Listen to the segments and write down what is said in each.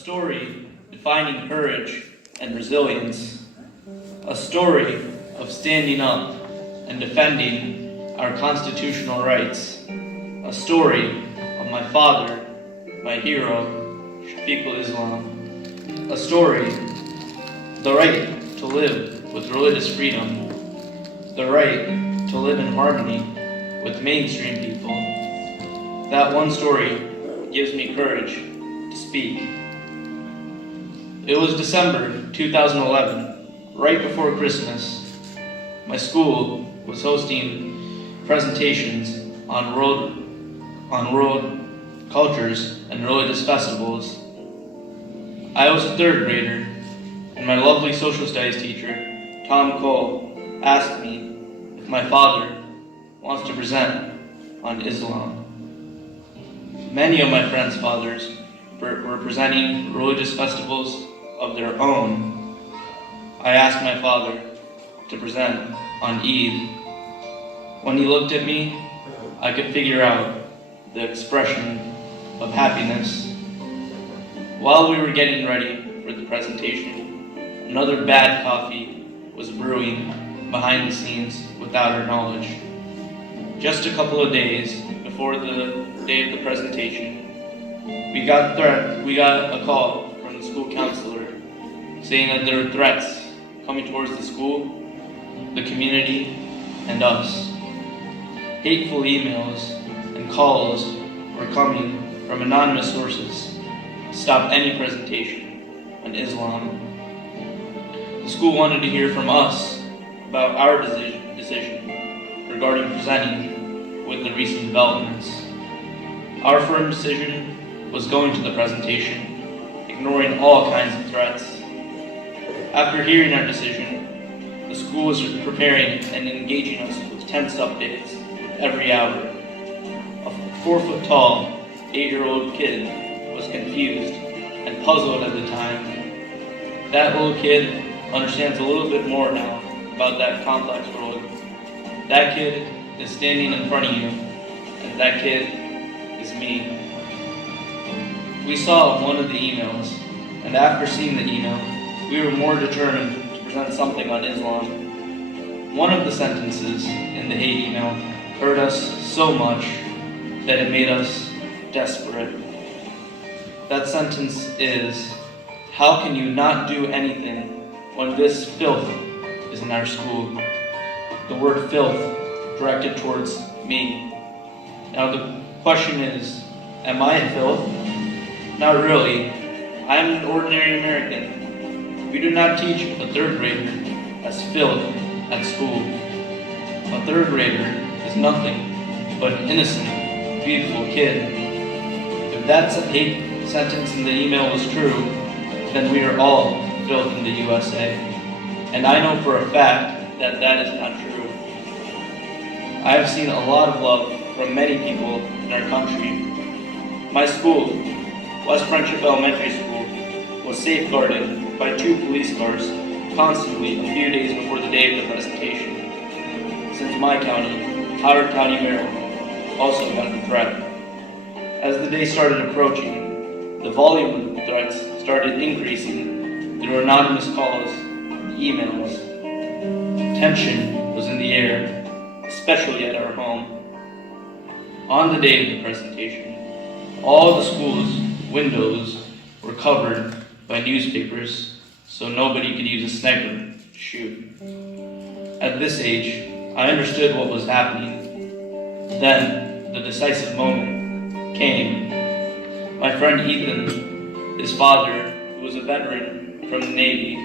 story defining courage and resilience, a story of standing up and defending our constitutional rights, a story of my father, my hero, Shafiqul Islam, a story, the right to live with religious freedom, the right to live in harmony with mainstream people. That one story gives me courage to speak. It was December 2011, right before Christmas. My school was hosting presentations on world cultures and religious festivals. I was a third grader, and my lovely social studies teacher, Tom Cole, asked me if my father wants to present on Islam. Many of my friends' fathers were presenting religious festivals of their own. I asked my father to present on Eid. When he looked at me, I could figure out the expression of happiness. While we were getting ready for the presentation, another bad coffee was brewing behind the scenes without our knowledge. Just a couple of days before the day of the presentation, we got a call from the school counselor saying that there were threats coming towards the school, the community, and us. Hateful emails and calls were coming from anonymous sources to stop any presentation on Islam. The school wanted to hear from us about our decision regarding presenting with the recent developments. Our firm decision was going to the presentation, ignoring all kinds of threats. After hearing our decision, the school was preparing and engaging us with tense updates every hour. A 4-foot-tall, 8-year-old kid was confused and puzzled at the time. That little kid understands a little bit more now about that complex world. That kid is standing in front of you, and that kid is me. We saw one of the emails, and after seeing the email, we were more determined to present something on Islam. One of the sentences in the hate email hurt us so much that it made us desperate. That sentence is, "How can you not do anything when this filth is in our school?" The word filth directed towards me. Now the question is, am I filth? Not really. I am an ordinary American. We do not teach a third grader as filth at school. A third grader is nothing but an innocent, beautiful kid. If that hate sentence in the email was true, then we are all filth in the USA. And I know for a fact that that is not true. I have seen a lot of love from many people in our country. My school, West Friendship Elementary School, was safeguarded by 2 police cars constantly a few days before the day of the presentation. Since my county, Howard County, Maryland, also got the threat. As the day started approaching, the volume of the threats started increasing through anonymous calls and emails. Tension was in the air, especially at our home. On the day of the presentation, all the school's windows were covered by newspapers, so nobody could use a sniper to shoot. At this age, I understood what was happening. Then, the decisive moment came. My friend Ethan, his father, who was a veteran from the Navy,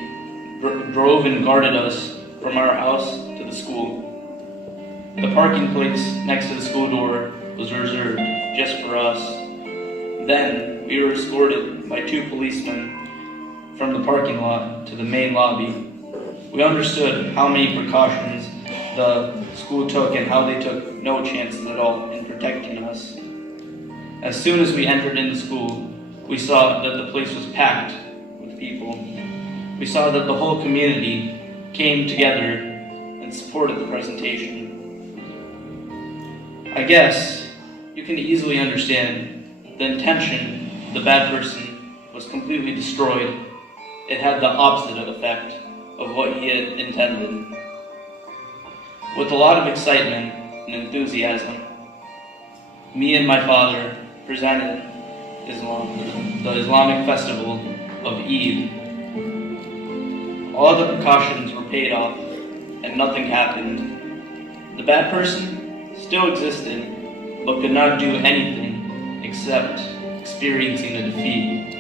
drove and guarded us from our house to the school. The parking place next to the school door was reserved just for us. Then, we were escorted by 2 policemen from the parking lot to the main lobby. We understood how many precautions the school took and how they took no chances at all in protecting us. As soon as we entered into school, we saw that the place was packed with people. We saw that the whole community came together and supported the presentation. I guess you can easily understand the intention of the bad person was completely destroyed, it had the opposite effect of what he had intended. With a lot of excitement and enthusiasm, me and my father presented the Islamic festival of Eid. All the precautions were paid off and nothing happened. The bad person still existed, but could not do anything except experiencing a defeat.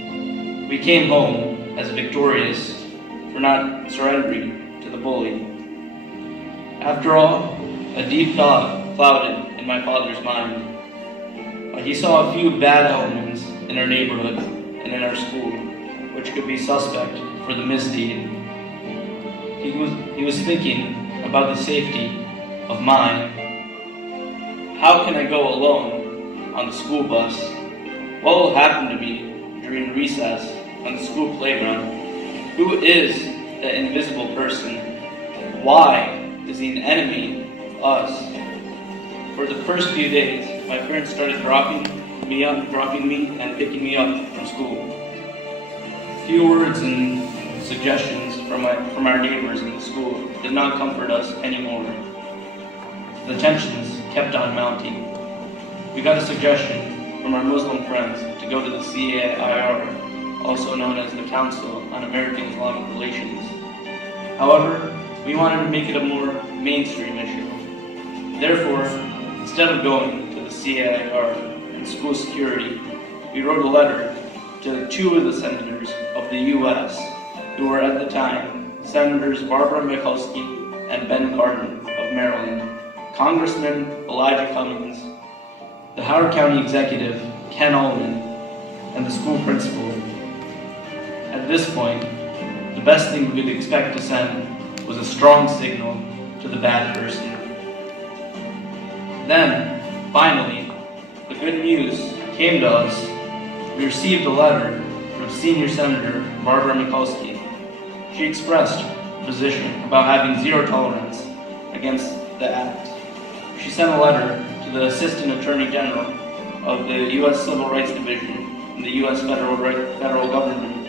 We came home as victorious for not surrendering to the bully. After all, a deep thought clouded in my father's mind. He saw a few bad elements in our neighborhood and in our school, which could be suspect for the misdeed. He was thinking about the safety of mine. How can I go alone on the school bus? What will happen to me during recess on the school playground? Who is the invisible person? Why is he an enemy of us? For the first few days, my parents started dropping me and picking me up from school. Few words and suggestions from our neighbors in the school did not comfort us anymore. The tensions kept on mounting. We got a suggestion from our Muslim friends to go to the CAIR, also known as the Council on American Islamic Relations. However, we wanted to make it a more mainstream issue. Therefore, instead of going to the CAIR and school security, we wrote a letter to two of the senators of the U.S. who were at the time Senators Barbara Mikulski and Ben Cardin of Maryland, Congressman Elijah Cummings, the Howard County Executive Ken Ullman, and the school principal. At this point, the best thing we could expect to send was a strong signal to the bad person. Then, finally, the good news came to us. We received a letter from Senior Senator Barbara Mikulski. She expressed a position about having zero tolerance against the act. She sent a letter to the Assistant Attorney General of the U.S. Civil Rights Division in the U.S. federal government.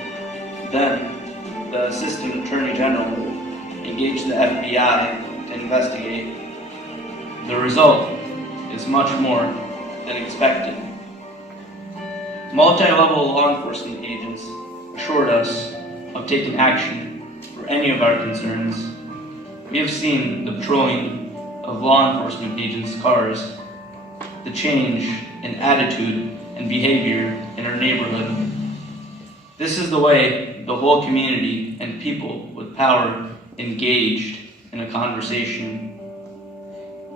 Then, the Assistant Attorney General engaged the FBI to investigate. The result is much more than expected. Multi-level law enforcement agents assured us of taking action for any of our concerns. We have seen the patrolling of law enforcement agents' cars, the change in attitude and behavior in our neighborhood. This is the way the whole community and people with power engaged in a conversation.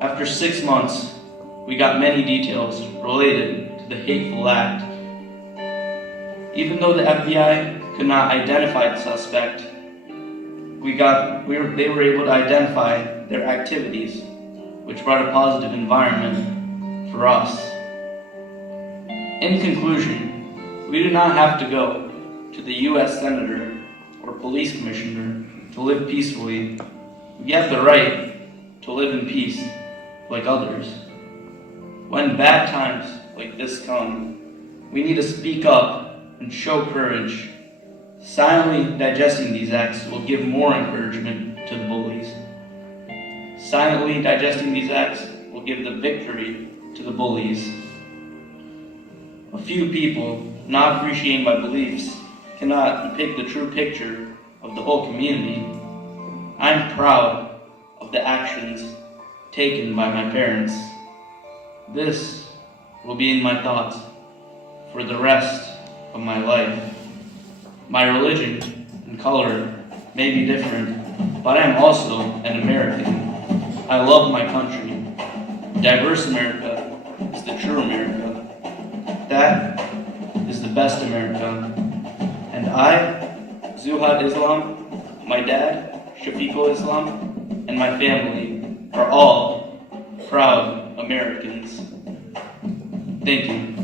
After 6 months, we got many details related to the hateful act. Even though the FBI could not identify the suspect, they were able to identify their activities, which brought a positive environment for us. In conclusion, we do not have to go to the U.S. Senator or Police Commissioner to live peacefully. We have the right to live in peace like others. When bad times like this come, we need to speak up and show courage. Silently digesting these acts will give more encouragement to the bullies. Silently digesting these acts will give the victory to the bullies. A few people not appreciating my beliefs cannot depict the true picture of the whole community. I'm proud of the actions taken by my parents. This will be in my thoughts for the rest of my life. My religion and color may be different, but I am also an American. I love my country. Diverse America is the true America. That is the best America. And I, Zuhad Islam, my dad, Shafiqul Islam, and my family are all proud Americans. Thank you.